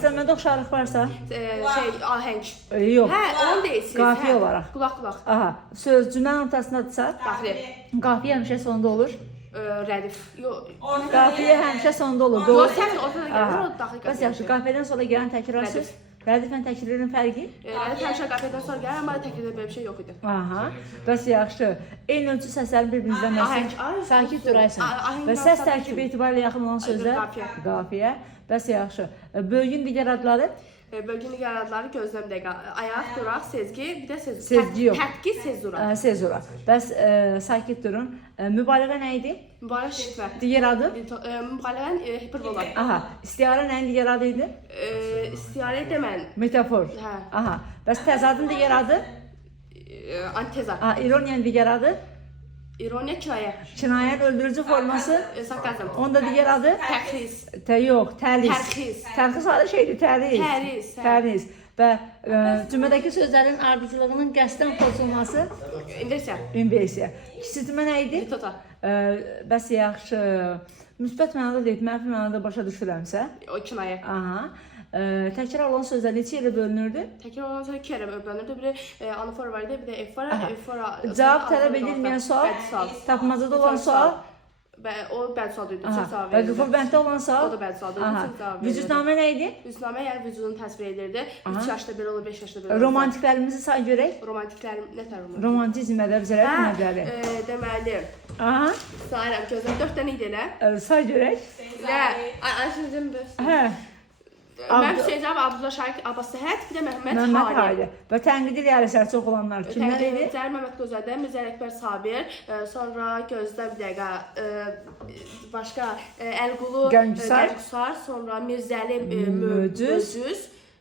Səmədə oxşarlıq varsa? Ahəng. Yox. Hə, onu deyirsiniz. Qafiyə olaraq. Qulaq. Aha, söz cümlənin ortasındadırsa, qafiyə həmişə sonda olur. Rədif. Yox. Qafiyə həmişə sonda olur. Doğru. Doğru. Sən ortada gəlir, o daxil Bəs yaxşı, qafiyədən sonra gələn təkrar söz. Rədiflə təkririn fərqi? Rədif həmişə qafiyədən sonra gəlir, amma təkrirdə belə bir şey yox idi. Aha, bəs yaxşı. Eyni ölçü səslərin bir-birinizdən Ahəng. sakit duraysan. Və səs tərkibi etibarilə yaxın olan sözlər? Qafiyə. Bəs yaxşı. Bölgün digər adları? Bölgün digər adları gözləm dəqiqə. Ayaq, duraq, sezgi, bir də sezgi. Sezgi yox. Tətqi, sezura. Sezura. Bəs sakit durun. Mübaliğə nə idi? Mübaliğə şifrə. Digər adı? Mübaliğənin hiperbola. Aha. İstiarə nəyin digər adı idi? İstiarə demən. Metafor. Hə. Aha. Bəs təzadın digər adı? Antiteza. İroniyanın digər adı? İroniya, kinayə. Kinayənin öldürücü forması? Sarkazm. Onda digər adı? Təhriz. Yox, təriz. Tərxiz. Tərxiz adı şeydir, təriz. Təriz. Təriz. Və cümlədəki sözlərin ardıcılığının qəsdən pozulması? İnversiya. İnversiya. Kiçiltmə nə idi? Litota. Bəs yaxşı. Müsbət mənada deyil, mənfi mənada başa düşürəmsə? O kinayə. Aha. Təkrar olan sözlər neçə yerə bölünürdü? Təkrar olan sonra 2 yerə bölünürdü. Biri anafor var idi, bir də F var. F var. Cavab tələb edilməyən sual, tapmacada olan sual, o bəd sual idi. və qıfıl bənddə olan O sual. da bəd sual idi. Vücudnamə nə idi? Vücudnamə yəni vücudunu təsvir edirdi. 3 yaşda bir olur, 5 yaşda bir olur. Romantiklərimizi say görək. Romantiklərim nə tər romantik? Romantizm ədəb-zərəf nələri? Deməli. Aha. Sayıram gözüm 4 dənə idi elə. Say görək. Nə? Ayşəcim bəs. Hə. Mən Hüseyn Abdullah Şaiq Abbas Səhət, bir də Məhəmməd Hayli. Və tənqidi riyalislər çox olanlar kimlər idi? Cəl Məmməd Gözədə, Mirzə Əkbər Sabir, sonra gözlə bir dəqiqə, başqa Əlqulu Gəncüsar, sonra Mirzəli Möcüz,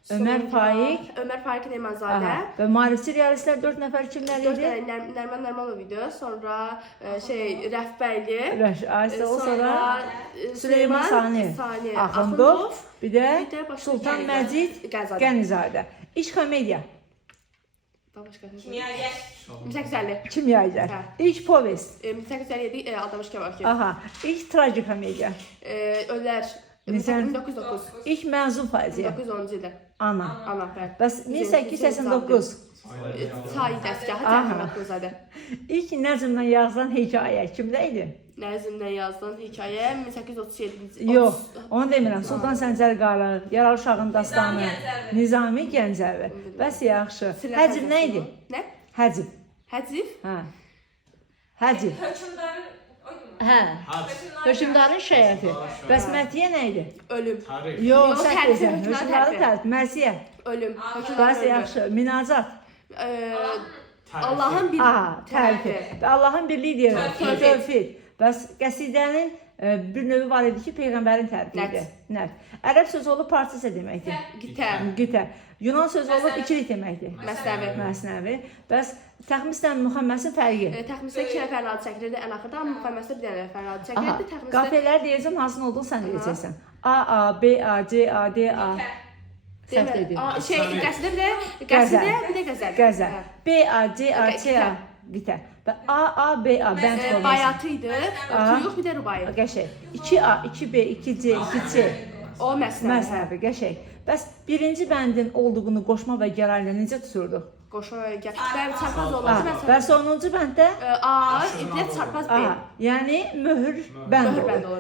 Ömər Faiq, Ömər Faiq Nemanzadə və maarifçi realistlər 4 nəfər kimlər idi? Nərman Nərmanov idi, sonra Rəfbərli, sonra Süleyman Sani, Axundov, bir də Sultan Məcid Qənizadə. İlk komediya? Kimyagər. Kimyagər. İlk povest? 1857 Aldamış Kəvakir. Aha. İlk trajikomediya? Ölər. 1909. İlk mənzum faciə? 1910-cu ildə. Ana. Bəli. Bəs 1889? Çay dəstgahı Cəfər Gözədə. İlk nəzmlə yazılan hekayə kimdə idi? Nəzmlə yazılan hekayə 1837-ci. Yox, onu demirəm. Sultan Səncər Qarı, Yaralı Uşağın dastanı, Nizami Gəncəvi. Bəs yaxşı. Həcib nə idi? Nə? Həcib. Həcib? Hə. Həcib. Hökmdarın Hə. Hökmdarın şəyəti. Bəs məthiyə nə idi? Ölüm. Yox, səhv deyirsən. Hökmdarın tərif. Mərsiyə. Ölüm. Bəs yaxşı. Minacat. Allahın birliyi. Aha, tərifi. Allahın birliyi deyirəm. Tövfid. Bəs qəsidənin bir növü var idi ki, Peyğəmbərin tərifi idi. Nət. Ərəb sözü olub partisiya deməkdir. Gitər. Yunan sözü olub ikilik deməkdir. Məsnəvi. Bəs təxmislə müxəmməsin fərqi? Təxmislə 2 nəfər adı çəkilirdi ən axırda, amma müxəmməsdə 1 dənə nəfər adı çəkilirdi. Qafiyələri deyəcəm, hansının olduğunu sən deyəcəksən. A, A, B, A, C, A, D, A. Səhv dedim. Qəsidə bir də qəzəl. Qəzəl. B, A, C, A, C, A. Gitər. Və A, A, B, A. Bənd forması. Bayatı idi. Tuyuq bir də rubayı. Qəşək. 2A, 2B, 2C, 2C. O məsələvi. Qəşək. Bəs birinci bəndin olduğunu qoşma və gəra ilə necə tuturduq? Qoşma və gəra. Bəli, çarpaz olması. Və sonuncu bənddə A, bir də çarpaz B. Yəni möhür bənd olur.